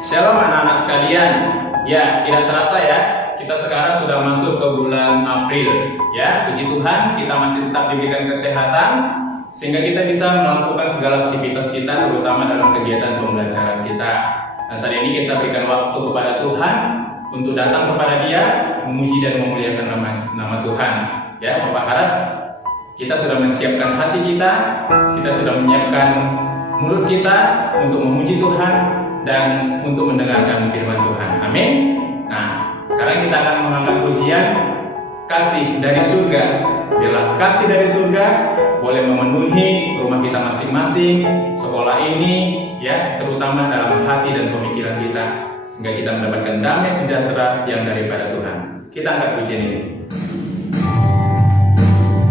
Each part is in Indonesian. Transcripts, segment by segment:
Shalom anak-anak sekalian. Ya, tidak terasa ya, kita sekarang sudah masuk ke bulan April. Ya, puji Tuhan, kita masih tetap diberikan kesehatan sehingga kita bisa melakukan segala aktivitas kita, terutama dalam kegiatan pembelajaran kita. Nah, saat ini kita berikan waktu kepada Tuhan untuk datang kepada Dia, memuji dan memuliakan nama Tuhan. Ya, Bapak harap kita sudah menyiapkan hati kita sudah menyiapkan mulut kita untuk memuji Tuhan dan untuk mendengarkan firman Tuhan. Amin. Nah, sekarang kita akan mengangkat pujian kasih dari surga. Biarlah kasih dari surga boleh memenuhi rumah kita masing-masing, sekolah ini, ya, terutama dalam hati dan pemikiran kita, sehingga kita mendapatkan damai sejahtera yang daripada Tuhan. Kita angkat pujian ini.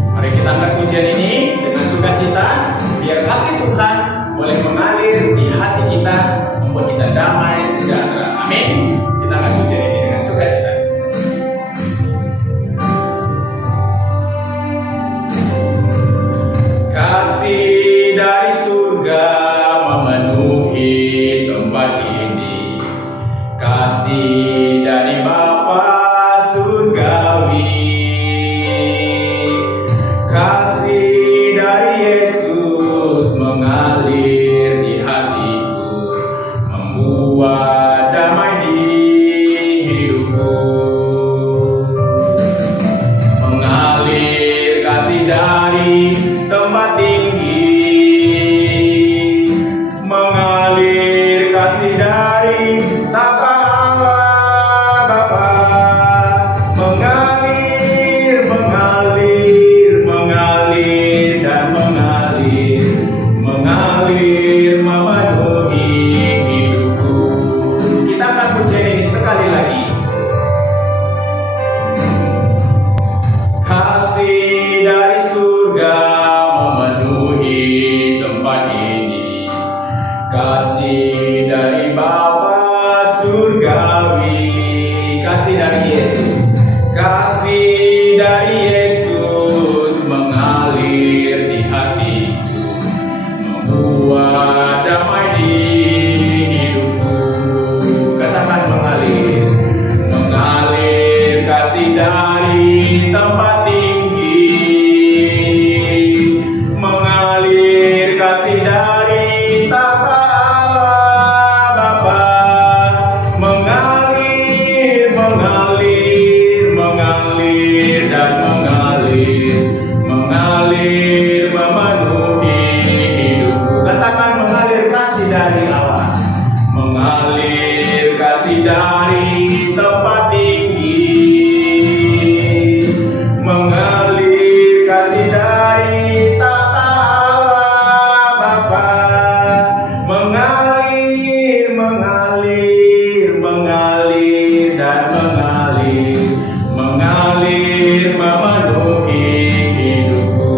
Mari kita angkat pujian ini dengan sukacita, biar kasih Tuhan boleh mengalir di hati kita, membuat kita damai sejahtera. Amin. Kita angkat pujian ini dengan sukacita. Kasih dari surga memenuhi tempat ini. Kasih dari Bapa surgawi. Kasih dari Yesus mengalir di hatiku, membuat damai di hidupku. Mengalir kasih dari tempat tinggi, mengalir kasih dari tata Allah Bapa, mengalir, mengalir, mengalir dan mengalir, mengalir memenuhi hidupku. Kita akan pujian ini sekali lagi. Kasih dari surga memenuhi tempat ini. Kasih dari Bapa surgawi. Kasih dari Yesus. Kasih dari Yesus mengalir di hatiku, membuat damai di hidupku. Katakan mengalir. Mengalir kasih dari tempat tinggi, mengalir kasih dari tata Allah Bapa, mengalir, mengalir, mengalir dan mengalir, mengalir memenuhi hidupku. Katakan mengalir kasih dari Allah, mengalir kasih dari tempat tinggi, mengalir kasih dari tata Allah Bapa, mengalir, mengalir, mengalir dan mengalir, mengalir memenuhi hidupku.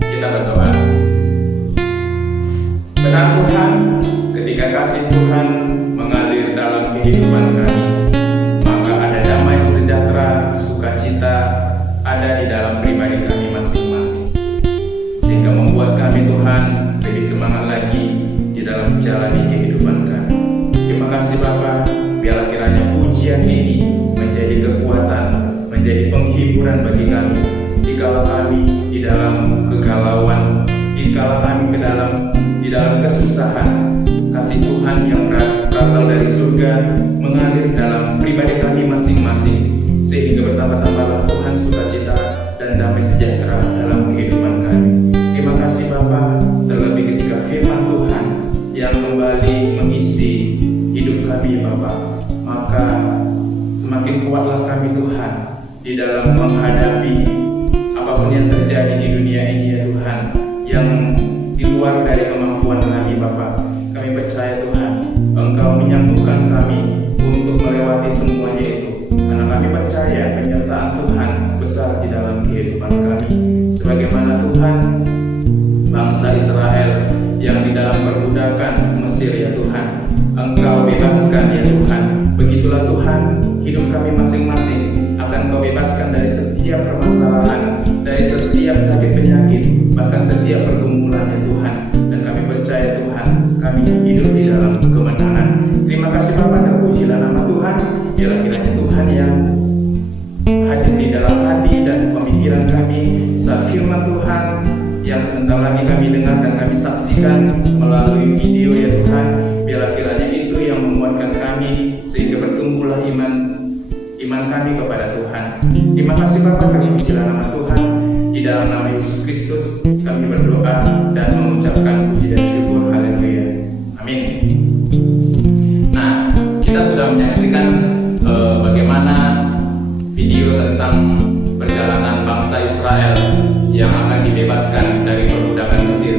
Kita berdoa. Benar Tuhan, ketika kasih Tuhan mengalir dalam kehidupan kami, maka ada damai sejahtera, sukacita ada di dalam pribadi kami masing-masing, sehingga membuat kami Tuhan lebih semangat lagi di dalam menjalani kehidupan kami. Terima kasih Bapa, biarlah kiranya pujian ini menjadi kekuatan, menjadi penghiburan bagi kami dikala kami di dalam kegalauan, dikala kami di dalam kesusahan. Kasih Tuhan yang berasal dari surga mengalir dalam pribadi kami masing-masing, sehingga bertambah-tambahlah Tuhan sukacita dan damai sejahtera dalam kehidupan kami. Terima kasih Bapa, terlebih ketika firman Tuhan yang kembali mengisi hidup kami Bapa, maka semakin kuatlah kami Tuhan di dalam menghadapi apapun yang terjadi di dunia ini ya Tuhan, yang di luar dari kemampuan kami Bapa. Kami percaya Tuhan, Engkau menyanggupkan kami untuk melewati semuanya itu, karena kami percaya penyertaan Tuhan besar di dalam kehidupan kami. Sebagaimana Tuhan bangsa Israel yang di dalam perbudakan Mesir ya Tuhan, Engkau bebaskan ya Tuhan. Begitulah Tuhan, hidup kami masing-masing akan Kau bebaskan dari setiap permasalahan, dari setiap sakit penyakit, bahkan setiap pergumulan ya Tuhan. Dan kami percaya dengar dan kami saksikan melalui video ya Tuhan, biarlah kiranya itu yang menguatkan kami sehingga bertumbuhlah iman kami kepada Tuhan. Terima kasih Bapa, kami pujilah nama Tuhan. Di dalam nama Yesus Kristus kami berdoa dan mengucapkan puji dan syukur. Haleluya. Amin. Nah, kita sudah menyaksikan bagaimana video tentang perjalanan bangsa Israel yang akan dibebaskan dari perbudakan Mesir,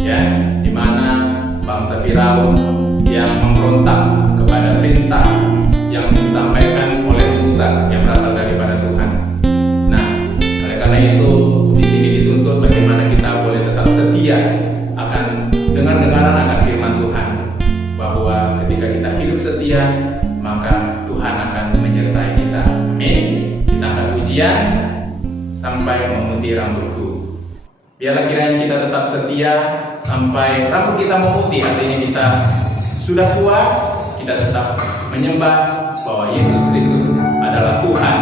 ya, di mana bangsa Firaun yang memberontak kepada perintah yang disampaikan oleh Musa yang berasal daripada Tuhan. Nah, oleh karena itu di sini dituntut bagaimana kita boleh tetap setia akan dengar-dengaran akan firman Tuhan, bahwa ketika kita hidup setia maka Tuhan akan menyertai kita. Amin. Kita akan ujian sampai memutih rambutku. Biarlah kiranya kita tetap setia sampai rambut kita memutih, artinya kita sudah tua, kita tetap menyembah bahwa Yesus Kristus adalah Tuhan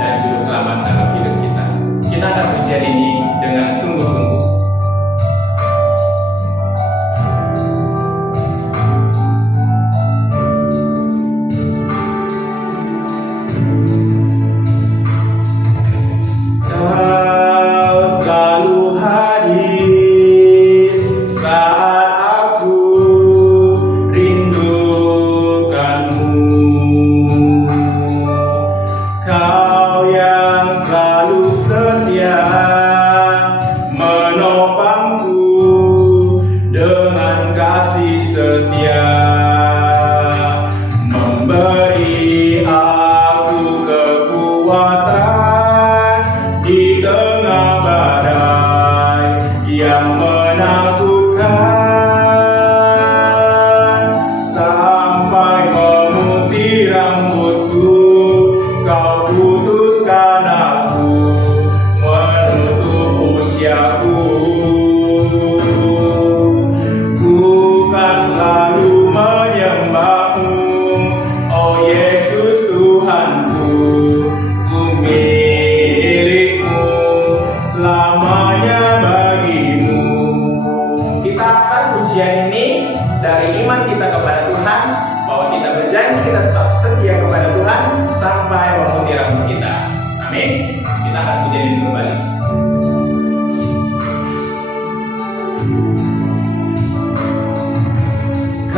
dan Juru Selamat dalam hidup kita. Kita akan ujian ini dengan sungguh-sungguh.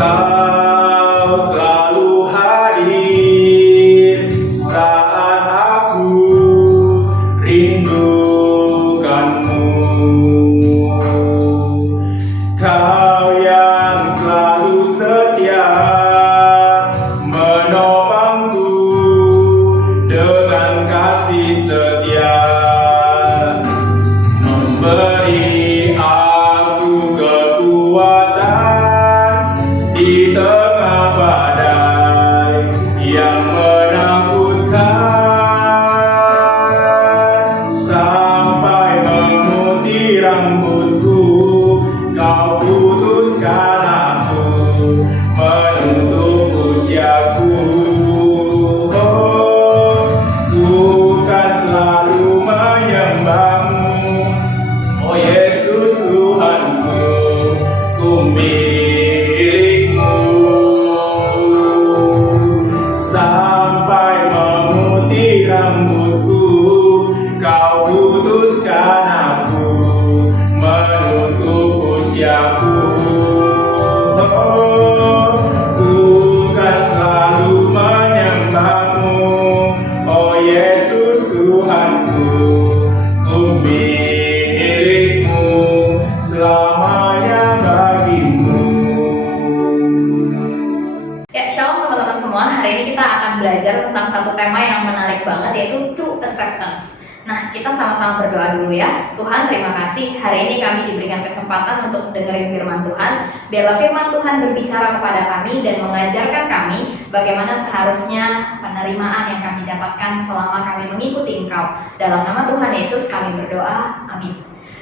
Kau selalu hadir saat aku rindukanmu. Kau yang selalu setia menopangku dengan kasih setia, memberi aku kekuatan di tengah badai yang menakutkan, sampai memutih rambutku. Kau putuskan aku menutup usiaku. Oh, ku kan selalu menyembahmu, oh Yesus Tuhanku, ku milikmu. Sampai memutih rambutku, kau putuskan aku menutup usiaku. Oh, ku kan selalu menyembahmu, oh Yesus Tuhanku, ku milikmu, selamanya bagimu. Ya, shalom teman-teman semua. Hari ini kita akan belajar tentang satu tema yang menarik banget, yaitu true acceptance. Nah, kita sama-sama berdoa dulu ya. Tuhan, terima kasih hari ini kami diberikan kesempatan untuk dengerin firman Tuhan. Biarlah firman Tuhan berbicara kepada kami dan mengajarkan kami bagaimana seharusnya penerimaan yang kami dapatkan selama kami mengikuti Engkau. Dalam nama Tuhan Yesus kami berdoa, amin.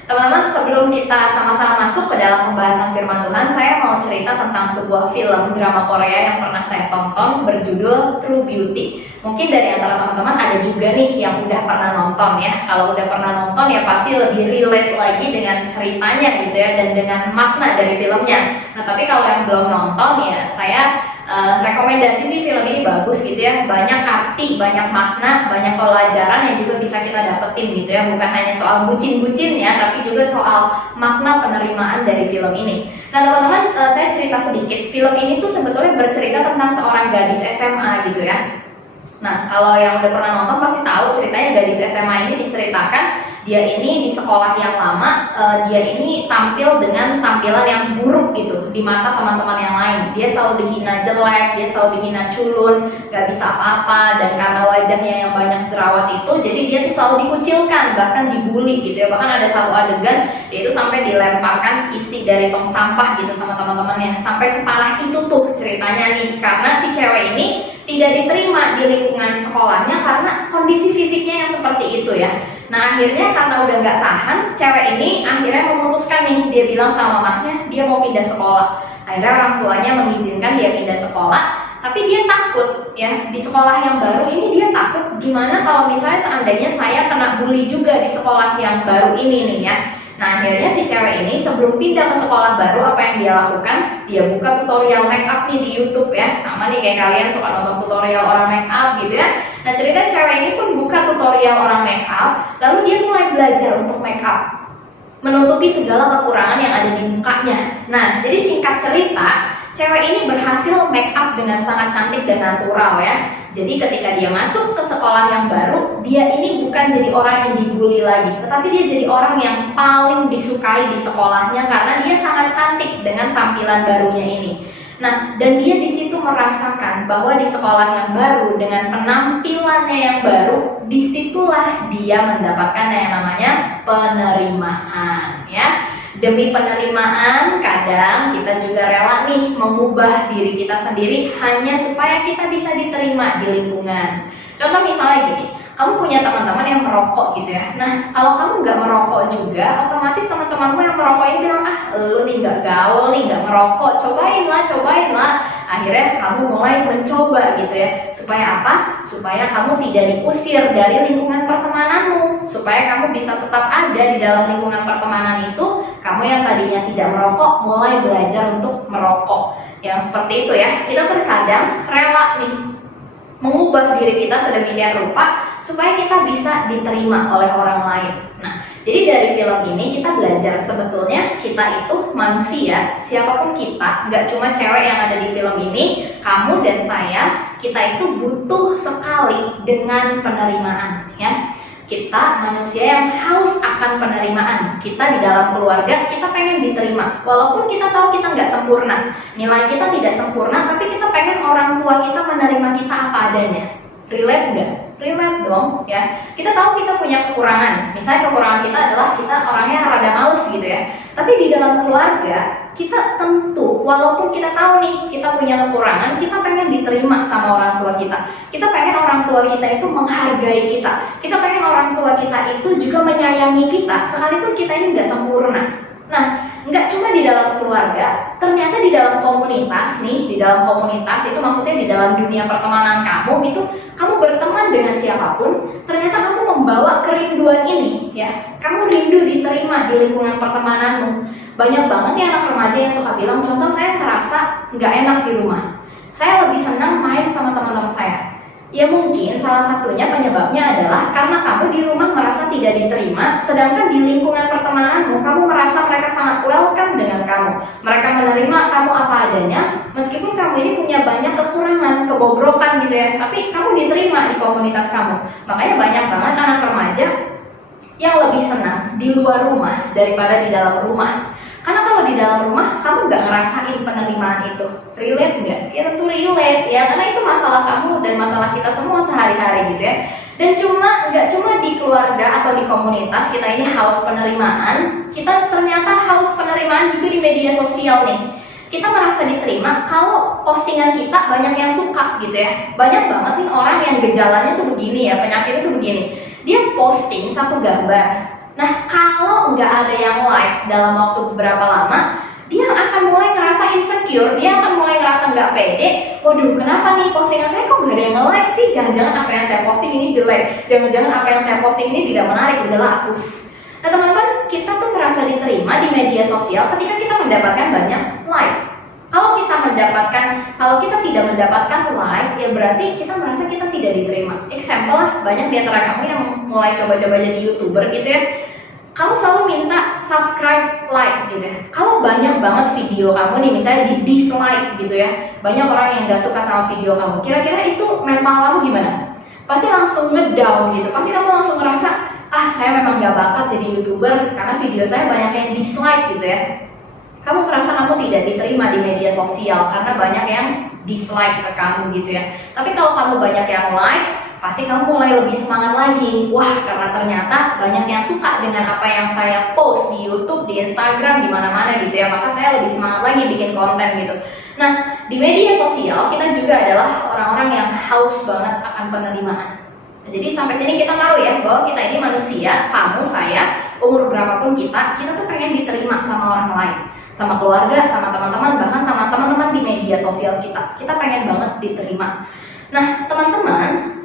Teman-teman, sebelum kita sama-sama masuk ke dalam pembahasan firman Tuhan, saya mau mau cerita tentang sebuah film drama Korea yang pernah saya tonton berjudul True Beauty. Mungkin dari antara teman-teman ada juga nih yang udah pernah nonton ya. Kalau udah pernah nonton ya pasti lebih relate lagi dengan ceritanya gitu ya, dan dengan makna dari filmnya. Nah tapi kalau yang belum nonton ya saya rekomendasi sih film ini bagus gitu ya, banyak arti, banyak makna, banyak pelajaran yang juga bisa kita dapetin gitu ya, bukan hanya soal bucin-bucin ya, tapi juga soal makna penerimaan dari film ini. Nah teman-teman, saya cerita sedikit, film ini tuh sebetulnya bercerita tentang seorang gadis SMA gitu ya. Nah kalau yang udah pernah nonton pasti tahu ceritanya gadis SMA ini diceritakan dia ini di sekolah yang lama, dia ini tampil dengan tampilan yang buruk gitu di mata teman-teman yang lain. Dia selalu dihina jelek, dia selalu dihina culun, gak bisa apa-apa, dan karena wajahnya yang banyak jerawat itu, jadi dia tuh selalu dikucilkan, bahkan dibully gitu ya. Bahkan ada satu adegan dia itu sampai dilemparkan isi dari tong sampah gitu sama teman-temannya. Sampai separah itu tuh ceritanya nih, karena si cewek ini tidak diterima di lingkungan sekolahnya karena kondisi fisiknya yang seperti itu ya. Nah akhirnya karena udah nggak tahan, cewek ini akhirnya memutuskan nih, dia bilang sama mamahnya dia mau pindah sekolah. Akhirnya orang tuanya mengizinkan dia pindah sekolah, tapi dia takut ya, di sekolah yang baru ini dia takut gimana kalau misalnya seandainya saya kena bully juga di sekolah yang baru ini nih ya. Nah akhirnya si cewek ini sebelum pindah ke sekolah baru, apa yang dia lakukan? Dia buka tutorial make up nih di YouTube ya. Sama nih kayak kalian suka nonton tutorial orang make up gitu ya. Nah cerita cewek ini pun buka tutorial orang make up, lalu dia mulai belajar untuk make up, menutupi segala kekurangan yang ada di mukanya. Nah jadi singkat cerita, cewek ini berhasil make up dengan sangat cantik dan natural ya. Jadi ketika dia masuk ke sekolah yang baru, dia ini bukan jadi orang yang dibully lagi, tetapi dia jadi orang yang paling disukai di sekolahnya karena dia sangat cantik dengan tampilan barunya ini. Nah, dan dia di situ merasakan bahwa di sekolah yang baru dengan penampilannya yang baru, disitulah dia mendapatkan yang namanya penerimaan ya. Demi penerimaan, kadang kita juga rela nih mengubah diri kita sendiri hanya supaya kita bisa diterima di lingkungan. Contoh misalnya gini, kamu punya teman-teman yang merokok gitu ya. Nah, kalau kamu nggak merokok juga, otomatis teman-temanmu yang merokok ini bilang, ah lu nih nggak gaul nih, nggak merokok, cobain lah. Akhirnya kamu mulai mencoba gitu ya. Supaya apa? Supaya kamu tidak diusir dari lingkungan pertemananmu, supaya kamu bisa tetap ada di dalam lingkungan pertemanan itu. Kamu yang tadinya tidak merokok mulai belajar untuk merokok. Yang seperti itu ya. Kita terkadang rela nih mengubah diri kita sedemikian rupa supaya kita bisa diterima oleh orang lain. Nah, jadi dari film ini kita belajar sebetulnya kita itu manusia, siapapun kita, nggak cuma cewek yang ada di film ini, kamu dan saya, kita itu butuh sekali dengan penerimaan ya. Kita manusia yang haus akan penerimaan. Kita di dalam keluarga, kita pengen diterima. Walaupun kita tahu kita nggak sempurna, nilai kita tidak sempurna, tapi kita pengen orang tua kita menerima kita apa adanya. Relate nggak? Relate dong ya. Kita tahu kita punya kekurangan. Misalnya kekurangan kita adalah kita orangnya rada males gitu ya. Tapi di dalam keluarga, kita tentu, walaupun kita tahu nih kita punya kekurangan, kita pengen diterima sama orang tua kita. Kita pengen orang tua kita itu menghargai kita. Kita pengen orang tua kita itu juga menyayangi kita, sekalipun kita ini nggak sempurna. Nah, nggak cuma di dalam keluarga, ternyata di dalam komunitas nih, di dalam komunitas itu maksudnya di dalam dunia pertemanan kamu gitu, kamu berteman dengan siapapun, ternyata kamu membawa kerinduan ini ya. Kamu rindu diterima di lingkungan pertemananmu. Banyak banget ya anak remaja yang suka bilang, contoh saya ngerasa nggak enak di rumah. Saya lebih senang main sama teman-teman saya. Ya mungkin salah satunya penyebabnya adalah karena kamu di rumah merasa tidak diterima, sedangkan di lingkungan pertemananmu kamu merasa mereka sangat welcome dengan kamu. Mereka menerima kamu apa adanya, meskipun kamu ini punya banyak kekurangan, kebobrokan gitu ya, tapi kamu diterima di komunitas kamu. Makanya banyak banget anak remaja yang lebih senang di luar rumah daripada di dalam rumah. Karena kalau di dalam rumah kamu nggak ngerasain penerimaan itu. Relate nggak? Ya tentu relate ya, karena itu masalah kamu dan masalah kita semua sehari-hari gitu ya. Dan nggak cuma di keluarga atau di komunitas kita ini haus penerimaan, kita ternyata haus penerimaan juga di media sosial nih. Kita merasa diterima kalau postingan kita banyak yang suka gitu ya. Banyak banget nih orang yang gejalanya tuh begini ya, penyakitnya tuh begini. Dia posting satu gambar. Nah, kalau nggak ada yang like dalam waktu beberapa lama, dia akan mulai ngerasa insecure insecure, dia akan mulai ngerasa nggak pede. Waduh, kenapa nih postingan saya kok nggak ada yang nge-like sih? Jangan-jangan apa yang saya posting ini jelek, jangan-jangan apa yang saya posting ini tidak menarik, udahlah hapus. Nah teman-teman, kita tuh merasa diterima di media sosial ketika kita mendapatkan banyak like. Kalau kita tidak mendapatkan like, ya berarti kita merasa kita tidak diterima. Example lah, banyak di antara kamu yang mulai coba-coba jadi YouTuber gitu ya. Kamu selalu minta subscribe, like gitu ya. Kalau banyak banget video kamu nih misalnya di dislike gitu ya, banyak orang yang gak suka sama video kamu, kira-kira itu mental kamu gimana? Pasti langsung ngedown gitu, pasti kamu langsung ngerasa, saya memang gak bakat jadi YouTuber karena video saya banyak yang dislike gitu ya. Kamu merasa kamu tidak diterima di media sosial karena banyak yang dislike ke kamu gitu ya. Tapi kalau kamu banyak yang like, pasti kamu mulai lebih semangat lagi. Wah, karena ternyata banyak yang suka dengan apa yang saya post di YouTube, di Instagram, di mana-mana gitu ya. Maka saya lebih semangat lagi bikin konten gitu. Nah, di media sosial kita juga adalah orang-orang yang haus banget akan penerimaan. Jadi sampai sini kita tahu ya bahwa kita ini manusia, kamu, saya, umur berapapun kita tuh pengen diterima sama orang lain, sama keluarga, sama teman-teman, bahkan sama teman-teman di media sosial kita. Kita pengen banget diterima. Nah, teman-teman,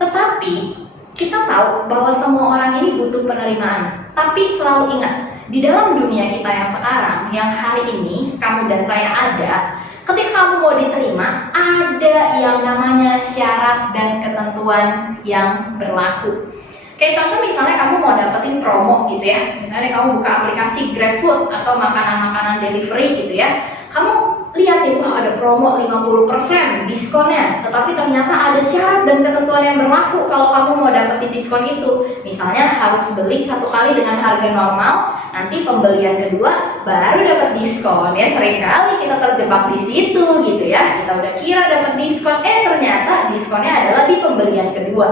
tetapi kita tahu bahwa semua orang ini butuh penerimaan. Tapi selalu ingat, di dalam dunia kita yang sekarang, yang hari ini kamu dan saya ada, ketika kamu mau diterima, ada yang namanya syarat dan ketentuan yang berlaku. Kayak contoh misalnya kamu mau dapetin promo gitu ya, misalnya kamu buka aplikasi GrabFood atau makanan-makanan delivery gitu ya. Kamu lihat nih, wah ada promo 50% diskonnya, tetapi ternyata ada syarat dan ketentuan yang berlaku kalau kamu mau dapetin diskon itu. Misalnya harus beli 1 kali dengan harga normal, nanti pembelian kedua baru dapat diskon ya. Seringkali kita terjebak di situ gitu ya. Kita udah kira dapat diskon, ternyata diskonnya adalah di pembelian kedua.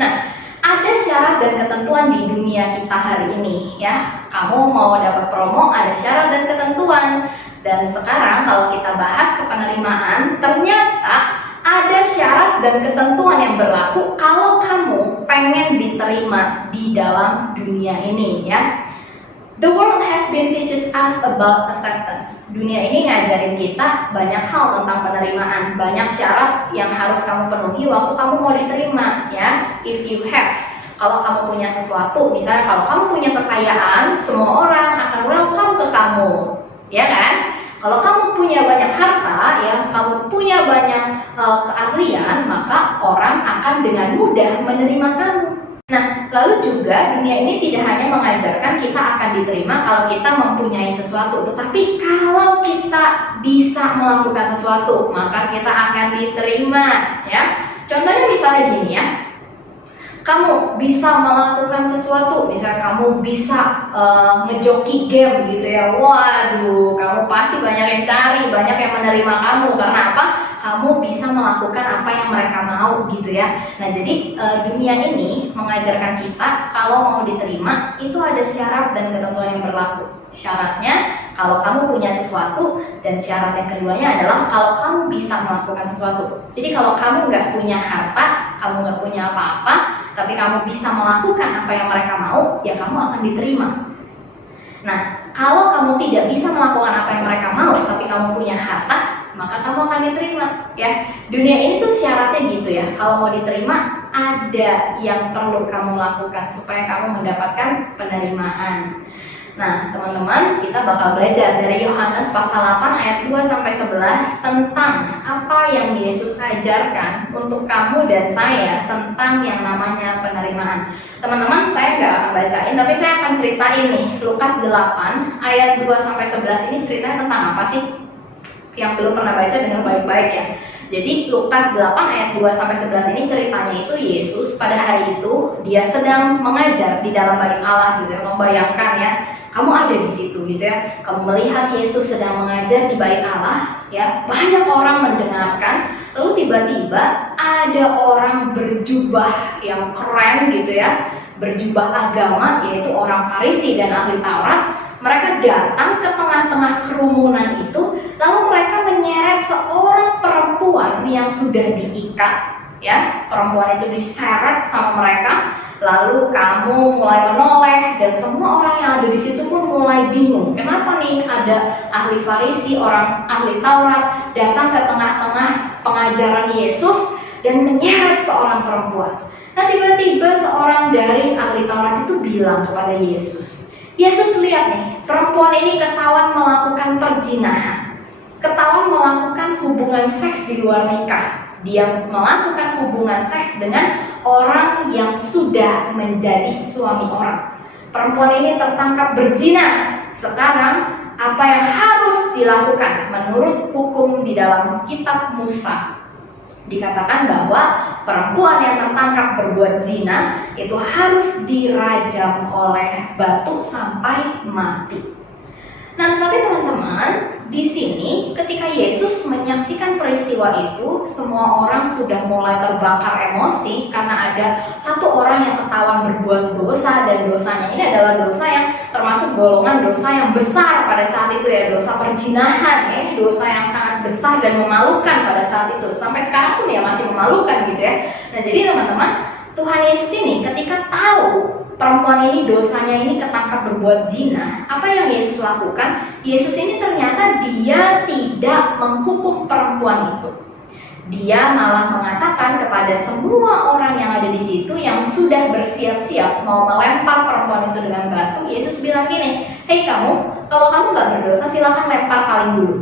Nah, ada syarat dan ketentuan di dunia kita hari ini ya. Kamu mau dapat promo, ada syarat dan ketentuan. Dan sekarang kalau kita bahas kepenerimaan, ternyata ada syarat dan ketentuan yang berlaku kalau kamu pengen diterima di dalam dunia ini ya. The world has been teaches us about acceptance. Dunia ini ngajarin kita banyak hal tentang penerimaan, banyak syarat yang harus kamu penuhi waktu kamu mau diterima ya. If you have, kalau kamu punya sesuatu, misalnya kalau kamu punya kekayaan, semua orang akan welcome ke kamu, ya kan? Kalau kamu punya banyak harta, ya, kamu punya banyak keahlian, maka orang akan dengan mudah menerima kamu. Nah, lalu juga dunia ini tidak hanya mengajarkan kita akan diterima kalau kita mempunyai sesuatu, tetapi kalau kita bisa melakukan sesuatu, maka kita akan diterima, ya. Contohnya misalnya gini ya. Kamu bisa melakukan sesuatu, misalnya kamu bisa ngejoki game gitu ya. Waduh, kamu pasti banyak yang cari, banyak yang menerima kamu. Karena apa? Kamu bisa melakukan apa yang mereka mau gitu ya. Nah, jadi dunia ini mengajarkan kita kalau mau diterima itu ada syarat dan ketentuan yang berlaku. Syaratnya kalau kamu punya sesuatu, dan syarat yang keduanya adalah kalau kamu bisa melakukan sesuatu. Jadi kalau kamu nggak punya harta, kamu nggak punya apa-apa, tapi kamu bisa melakukan apa yang mereka mau, ya kamu akan diterima. Nah, kalau kamu tidak bisa melakukan apa yang mereka mau, tapi kamu punya harta, maka kamu akan diterima. Ya, dunia ini tuh syaratnya gitu ya. Kalau mau diterima, ada yang perlu kamu lakukan supaya kamu mendapatkan penerimaan. Nah, teman-teman, kita bakal belajar dari Yohanes pasal 8 ayat 2-11 tentang apa yang Yesus ajarkan untuk kamu dan saya tentang yang namanya penerimaan. Teman-teman, saya nggak akan bacain, tapi saya akan ceritain nih. Lukas 8 ayat 2-11 ini ceritanya tentang apa sih? Yang belum pernah baca dengan baik-baik ya. Jadi Lukas 8 ayat 2-11 ini ceritanya itu Yesus pada hari itu dia sedang mengajar di dalam bait Allah gitu ya. Membayangkan ya, kamu ada di situ gitu ya. Kamu melihat Yesus sedang mengajar di bait Allah ya. Banyak orang mendengarkan, lalu tiba-tiba ada orang berjubah yang keren gitu ya. Berjubah agama, yaitu orang Farisi dan ahli Taurat. Mereka datang ke tengah-tengah kerumunan itu, lalu mereka menyeret seorang perempuan yang sudah diikat, ya. Perempuan itu diseret sama mereka, Lalu kamu mulai menoleh dan semua orang yang ada di situ pun mulai bingung. Kenapa nih ada ahli Farisi, orang ahli Taurat datang ke tengah-tengah pengajaran Yesus dan menyeret seorang perempuan. Nah, tiba-tiba seorang dari ahli Taurat itu bilang kepada Yesus, Yesus, lihat nih, perempuan ini ketahuan melakukan perzinahan, ketahuan melakukan hubungan seks di luar nikah. Dia melakukan hubungan seks dengan orang yang sudah menjadi suami orang. Perempuan ini tertangkap berzina. Sekarang apa yang harus dilakukan menurut hukum di dalam kitab Musa? Dikatakan bahwa perempuan yang tertangkap berbuat zina itu harus dirajam oleh batu sampai mati. Nah, tapi teman-teman, di sini ketika Yesus menyaksikan peristiwa itu, semua orang sudah mulai terbakar emosi karena ada satu orang yang ketahuan berbuat dosa, dan dosanya ini adalah dosa yang termasuk golongan dosa yang besar pada saat itu ya, dosa perzinahan ya, ini dosa yang sangat besar dan memalukan pada saat itu. Sampai sekarang pun ya masih memalukan gitu ya. Nah, jadi teman-teman, Tuhan Yesus ini ketika tahu perempuan ini dosanya ini ketangkap berbuat zina, apa yang Yesus lakukan? Yesus ini ternyata dia tidak menghukum perempuan itu. Dia malah mengatakan kepada semua orang yang ada di situ yang sudah bersiap-siap mau melempar perempuan itu dengan batu, Yesus bilang gini, hei kamu, kalau kamu gak berdosa silahkan lempar paling dulu.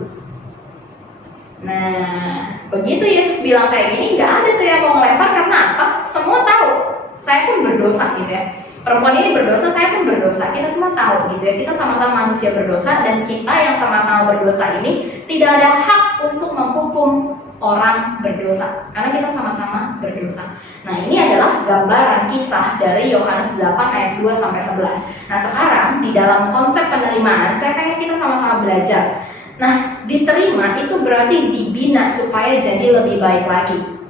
Nah, begitu Yesus bilang kayak gini, gak ada tuh yang mau melempar. Karena apa? Semua tahu, saya pun berdosa gitu ya. Perempuan ini berdosa, saya pun berdosa. Kita semua tahu gitu ya. Kita sama-sama manusia berdosa, dan kita yang sama-sama berdosa ini tidak ada hak untuk menghukum orang berdosa karena kita sama-sama berdosa. Nah, ini adalah gambaran kisah dari Yohanes 8 ayat 2 sampai 11. Nah, sekarang di dalam konsep penerimaan, saya pengen kita sama-sama belajar. Nah, diterima itu berarti dibina supaya jadi lebih baik lagi.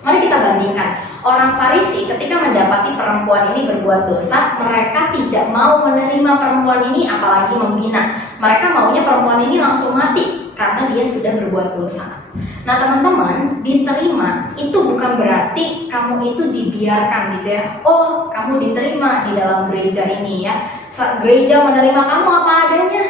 Mari kita bandingkan. Orang Farisi ketika mendapati perempuan ini berbuat dosa, mereka tidak mau menerima perempuan ini apalagi membina. Mereka maunya perempuan ini langsung mati karena dia sudah berbuat dosa. Nah, teman-teman, diterima itu bukan berarti kamu itu dibiarkan gitu ya. Oh, kamu diterima di dalam gereja ini ya. Gereja menerima kamu apa adanya.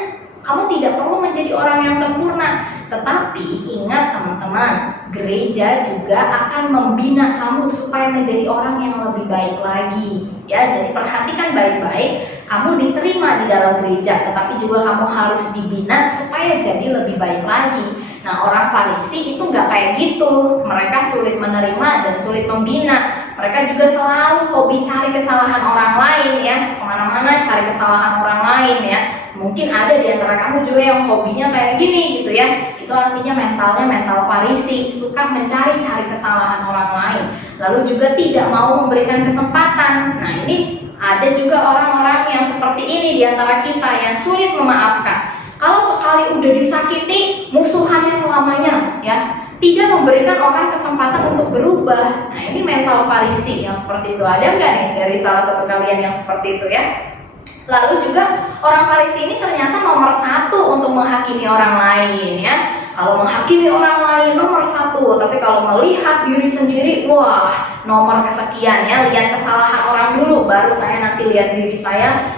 Kamu tidak perlu menjadi orang yang sempurna. Tetapi ingat teman-teman, gereja juga akan membina kamu supaya menjadi orang yang lebih baik lagi. Ya, jadi perhatikan baik-baik, kamu diterima di dalam gereja, tetapi juga kamu harus dibina supaya jadi lebih baik lagi. Nah, orang Farisi itu nggak kayak gitu. Mereka sulit menerima dan sulit membina. Mereka juga selalu hobi cari kesalahan orang lain ya, kemana-mana cari kesalahan orang lain ya. Mungkin ada di antara kamu juga yang hobinya kayak gini gitu ya. Itu artinya mentalnya mental Farisi, suka mencari-cari kesalahan orang lain, lalu juga tidak mau memberikan kesempatan. Nah, ini ada juga orang-orang yang seperti ini di antara kita yang sulit memaafkan. Kalau sekali udah disakiti, musuhannya selamanya ya. Tidak memberikan orang kesempatan untuk berubah. Nah, ini mental Farisi yang seperti itu. Ada nggak nih dari salah satu kalian yang seperti itu ya? Lalu juga orang Farisi ini ternyata nomor satu untuk menghakimi orang lain ya. Kalau menghakimi orang lain nomor satu, tapi kalau melihat diri sendiri, wah, nomor kesekian ya. Lihat kesalahan orang dulu, baru saya nanti lihat diri saya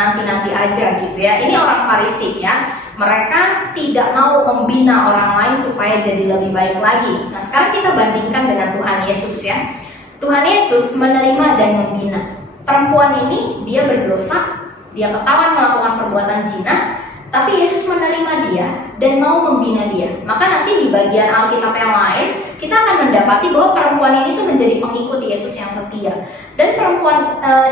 nanti aja gitu ya. Ini orang Farisi ya. Mereka tidak mau membina orang lain supaya jadi lebih baik lagi. Nah, sekarang kita bandingkan dengan Tuhan Yesus ya. Tuhan Yesus menerima dan membina. Perempuan ini dia berdosa, dia ketahuan melakukan perbuatan zina, tapi Yesus menerima dia dan mau membina dia. Maka nanti di bagian Alkitab yang lain kita akan mendapati bahwa perempuan ini tuh menjadi pengikut Yesus yang setia. Dan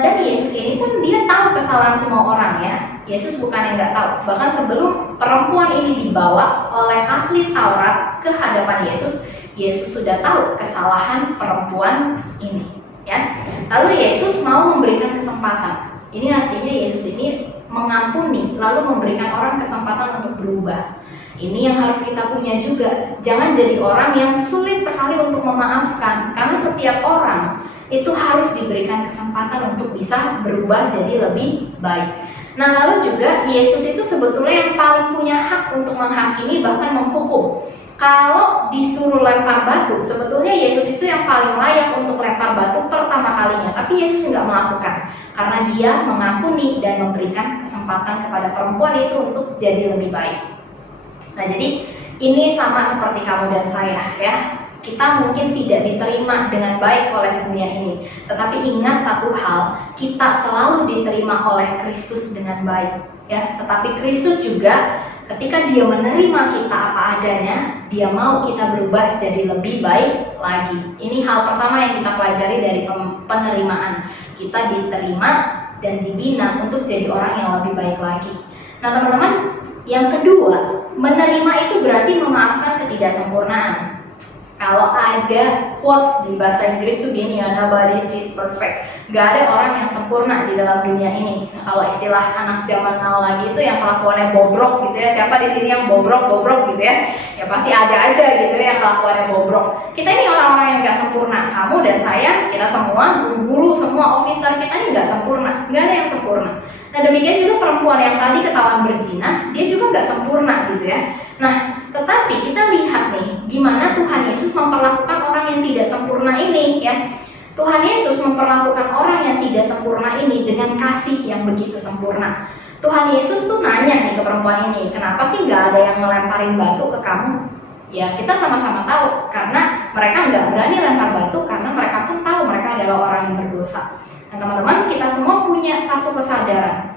dan Yesus ini pun dia tahu kesalahan semua orang ya. Yesus bukan yang nggak tahu. Bahkan sebelum perempuan ini dibawa oleh ahli Taurat ke hadapan Yesus, Yesus sudah tahu kesalahan perempuan ini. Ya, lalu Yesus mau memberikan kesempatan. Ini artinya Yesus ini mengampuni, lalu memberikan orang kesempatan untuk berubah. Ini yang harus kita punya juga. Jangan jadi orang yang sulit sekali untuk memaafkan, karena setiap orang itu harus diberikan kesempatan untuk bisa berubah jadi lebih baik. Nah, lalu juga Yesus itu sebetulnya yang paling punya hak untuk menghakimi bahkan menghukum. Kalau disuruh lempar batu, sebetulnya Yesus itu yang paling layak untuk lempar batu pertama kalinya. Tapi Yesus nggak melakukan, karena dia mengampuni dan memberikan kesempatan kepada perempuan itu untuk jadi lebih baik. Nah, jadi ini sama seperti kamu dan saya ya. Kita mungkin tidak diterima dengan baik oleh dunia ini, tetapi ingat satu hal, kita selalu diterima oleh Kristus dengan baik ya. Tetapi Kristus juga ketika dia menerima kita apa adanya, dia mau kita berubah jadi lebih baik lagi. Ini hal pertama yang kita pelajari dari penerimaan. Kita diterima dan dibina untuk jadi orang yang lebih baik lagi. Nah teman-teman, yang kedua, menerima itu berarti memaafkan ketidaksempurnaan. Kalau ada quotes di bahasa Inggris tuh gini ya, nobody is perfect. Gak ada orang yang sempurna di dalam dunia ini. Nah, kalau istilah anak zaman now lagi itu yang kelakuannya bobrok gitu ya. Siapa di sini yang bobrok gitu ya? Ya pasti ada aja gitu ya yang kelakuannya bobrok. Kita ini orang-orang yang gak sempurna. Kamu dan saya, kita semua, guru-guru, semua officer, kita ini gak sempurna. Gak ada yang sempurna. Nah demikian juga perempuan yang tadi ketahuan berzina, dia juga gak sempurna gitu ya. Nah, tetapi kita lihat nih, gimana Tuhan Yesus memperlakukan orang yang tidak sempurna ini ya. Tuhan Yesus memperlakukan orang yang tidak sempurna ini dengan kasih yang begitu sempurna. Tuhan Yesus tuh nanya nih ke perempuan ini, kenapa sih nggak ada yang ngelemparin batu ke kamu? Ya kita sama-sama tahu, karena mereka nggak berani lempar batu karena mereka pun tahu mereka adalah orang yang berdosa. Nah teman-teman, kita semua punya satu kesadaran.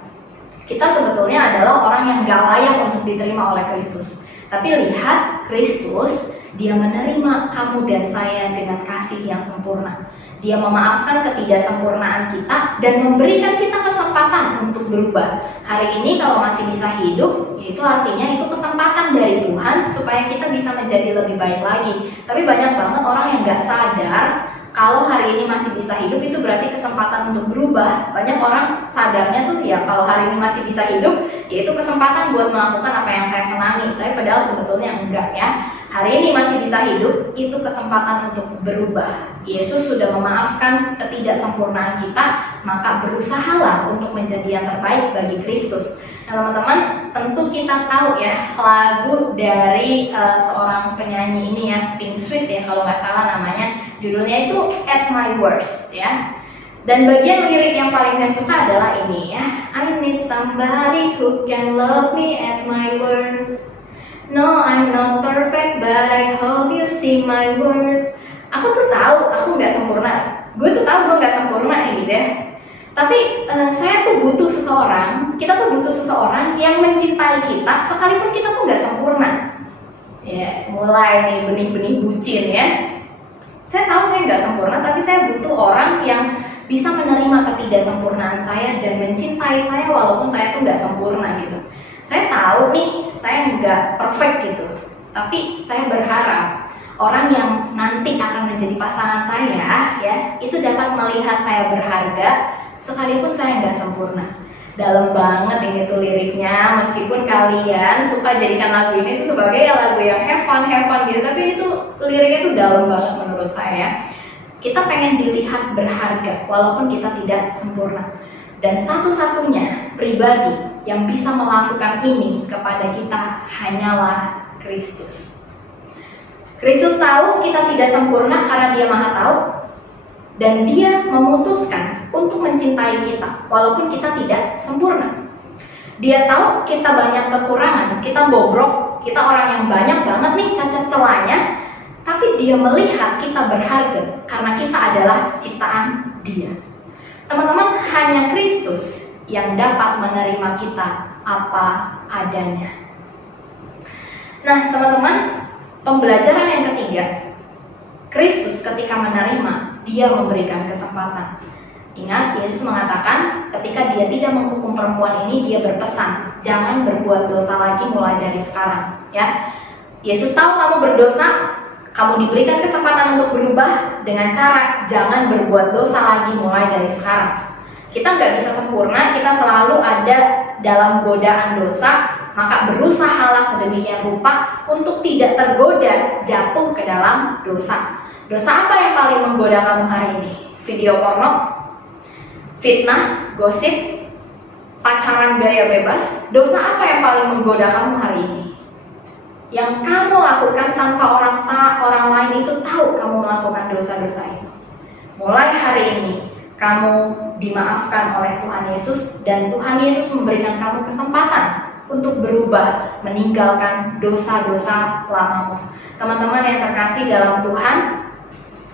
Kita sebetulnya adalah orang yang gak layak untuk diterima oleh Kristus. Tapi lihat Kristus, dia menerima kamu dan saya dengan kasih yang sempurna. Dia memaafkan ketidaksempurnaan kita dan memberikan kita kesempatan untuk berubah. Hari ini kalau masih bisa hidup, itu artinya itu kesempatan dari Tuhan supaya kita bisa menjadi lebih baik lagi. Tapi banyak banget orang yang gak sadar kalau hari ini masih bisa hidup itu berarti kesempatan untuk berubah. Banyak orang sadarnya tuh ya kalau hari ini masih bisa hidup, yaitu kesempatan buat melakukan apa yang saya senangi. Tapi padahal sebetulnya enggak ya. Hari ini masih bisa hidup, itu kesempatan untuk berubah. Yesus sudah memaafkan ketidaksempurnaan kita, maka berusahalah untuk menjadi yang terbaik bagi Kristus. Nah teman-teman, tentu kita tahu ya lagu dari seorang penyanyi ini ya, Pink Sweet ya kalau nggak salah namanya. Judulnya itu At My Worst ya. Dan bagian lirik yang paling saya suka adalah ini ya, I need somebody who can love me at my worst. No, I'm not perfect, but I hope you see my worth. Aku tuh tahu aku nggak sempurna. Gue tuh tahu gue nggak sempurna gitu ya. Tapi saya tuh butuh seseorang, kita tuh butuh seseorang yang mencintai kita sekalipun kita tuh nggak sempurna. Ya, mulai nih benih-benih bucin ya. Saya tahu saya nggak sempurna, tapi saya butuh orang yang bisa menerima ketidaksempurnaan saya dan mencintai saya walaupun saya tuh nggak sempurna gitu. Saya tahu nih, saya nggak perfect gitu, tapi saya berharap orang yang nanti akan menjadi pasangan saya ya, itu dapat melihat saya berharga sekalipun saya nggak sempurna. Dalam banget ini tuh liriknya, meskipun kalian suka jadikan lagu ini tuh sebagai lagu yang have fun gitu, tapi itu liriknya tuh dalam banget menurut saya. Kita pengen dilihat berharga walaupun kita tidak sempurna. Dan satu-satunya pribadi yang bisa melakukan ini kepada kita hanyalah Kristus. Kristus tahu kita tidak sempurna karena Dia Maha Tahu, dan Dia memutuskan untuk mencintai kita walaupun kita tidak sempurna. Dia tahu kita banyak kekurangan, kita bobrok, kita orang yang banyak banget nih cacat celahnya, tapi Dia melihat kita berharga karena kita adalah ciptaan Dia. Teman-teman, hanya Kristus yang dapat menerima kita apa adanya. Nah, teman-teman, pembelajaran yang ketiga, Kristus ketika menerima, Dia memberikan kesempatan. Ingat, Yesus mengatakan ketika Dia tidak menghukum perempuan ini, Dia berpesan, jangan berbuat dosa lagi mulai dari sekarang. Ya, Yesus tahu kamu berdosa, kamu diberikan kesempatan untuk berubah dengan cara jangan berbuat dosa lagi mulai dari sekarang. Kita nggak bisa sempurna, kita selalu ada dalam godaan dosa, maka berusahalah sedemikian rupa untuk tidak tergoda jatuh ke dalam dosa. Dosa apa yang paling menggoda kamu hari ini? Video porno, fitnah, gosip, pacaran gaya bebas. Dosa apa yang paling menggoda kamu hari ini? yang kamu lakukan tanpa orang lain itu tahu kamu melakukan dosa-dosa itu. Mulai hari ini kamu dimaafkan oleh Tuhan Yesus, dan Tuhan Yesus memberikan kamu kesempatan untuk berubah, meninggalkan dosa-dosa lamamu. Teman-teman yang terkasih dalam Tuhan,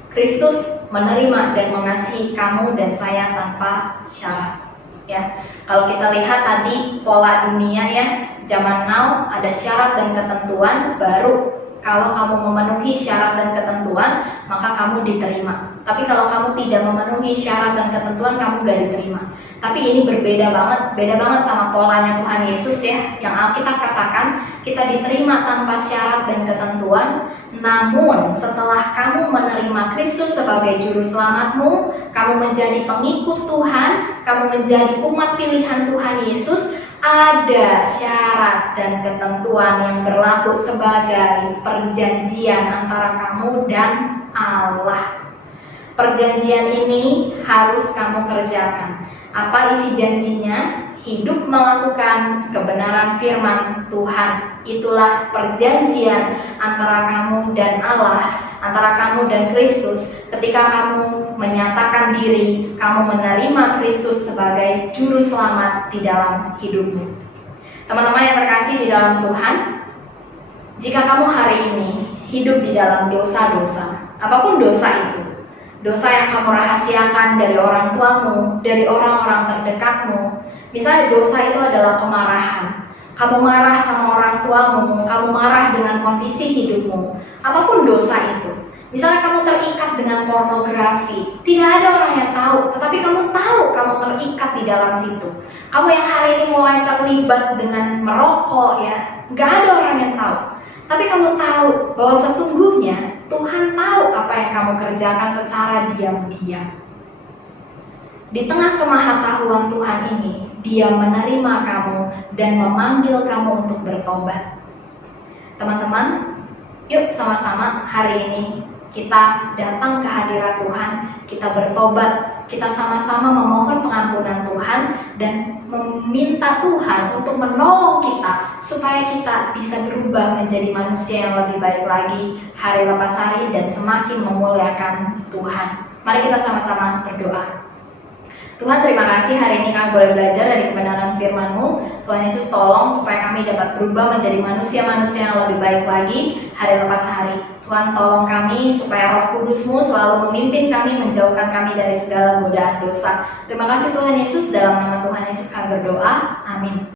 Kristus menerima dan mengasihi kamu dan saya tanpa syarat. Ya, kalau kita lihat tadi pola dunia ya, zaman now ada syarat dan ketentuan, baru kalau kamu memenuhi syarat dan ketentuan maka kamu diterima. Tapi kalau kamu tidak memenuhi syarat dan ketentuan, kamu gak diterima. Tapi ini beda banget sama polanya Tuhan Yesus ya, yang Alkitab katakan kita diterima tanpa syarat dan ketentuan. Namun setelah kamu menerima Kristus sebagai juru selamatmu, kamu menjadi pengikut Tuhan, kamu menjadi umat pilihan Tuhan Yesus, ada syarat dan ketentuan yang berlaku sebagai perjanjian antara kamu dan Allah. Perjanjian ini harus kamu kerjakan. Apa isi janjinya? Hidup melakukan kebenaran firman Tuhan. Itulah perjanjian antara kamu dan Allah, antara kamu dan Kristus. Ketika kamu menyatakan diri, kamu menerima Kristus sebagai juru selamat di dalam hidupmu. Teman-teman yang terkasih di dalam Tuhan, jika kamu hari ini hidup di dalam dosa-dosa, apapun dosa itu, dosa yang kamu rahasiakan dari orang tuamu, dari orang-orang terdekatmu. Misalnya dosa itu adalah kemarahan. Kamu marah sama orang tuamu, kamu marah dengan kondisi hidupmu. Apapun dosa itu. Misalnya kamu terikat dengan pornografi, tidak ada orang yang tahu, tetapi kamu tahu kamu terikat di dalam situ. Kamu yang hari ini mulai terlibat dengan merokok ya, gak ada orang yang tahu. Tapi kamu tahu bahwa sesungguhnya Tuhan tahu apa yang kamu kerjakan secara diam-diam. Di tengah kemahatauan Tuhan ini, Dia menerima kamu dan memanggil kamu untuk bertobat. Teman-teman, yuk sama-sama hari ini kita datang ke hadirat Tuhan, kita bertobat, kita sama-sama memohon pengampunan Tuhan dan meminta Tuhan untuk menolong kita supaya kita bisa berubah menjadi manusia yang lebih baik lagi hari lepas hari dan semakin memuliakan Tuhan. Mari kita sama-sama berdoa. Tuhan, terima kasih hari ini kami boleh belajar dari kebenaran firman-Mu. Tuhan Yesus, tolong supaya kami dapat berubah menjadi manusia-manusia yang lebih baik lagi hari lepas hari. Tuhan, tolong kami supaya Roh Kudus-Mu selalu memimpin kami, menjauhkan kami dari segala godaan dosa. Terima kasih Tuhan Yesus, dalam nama Tuhan Yesus kami berdoa. Amin.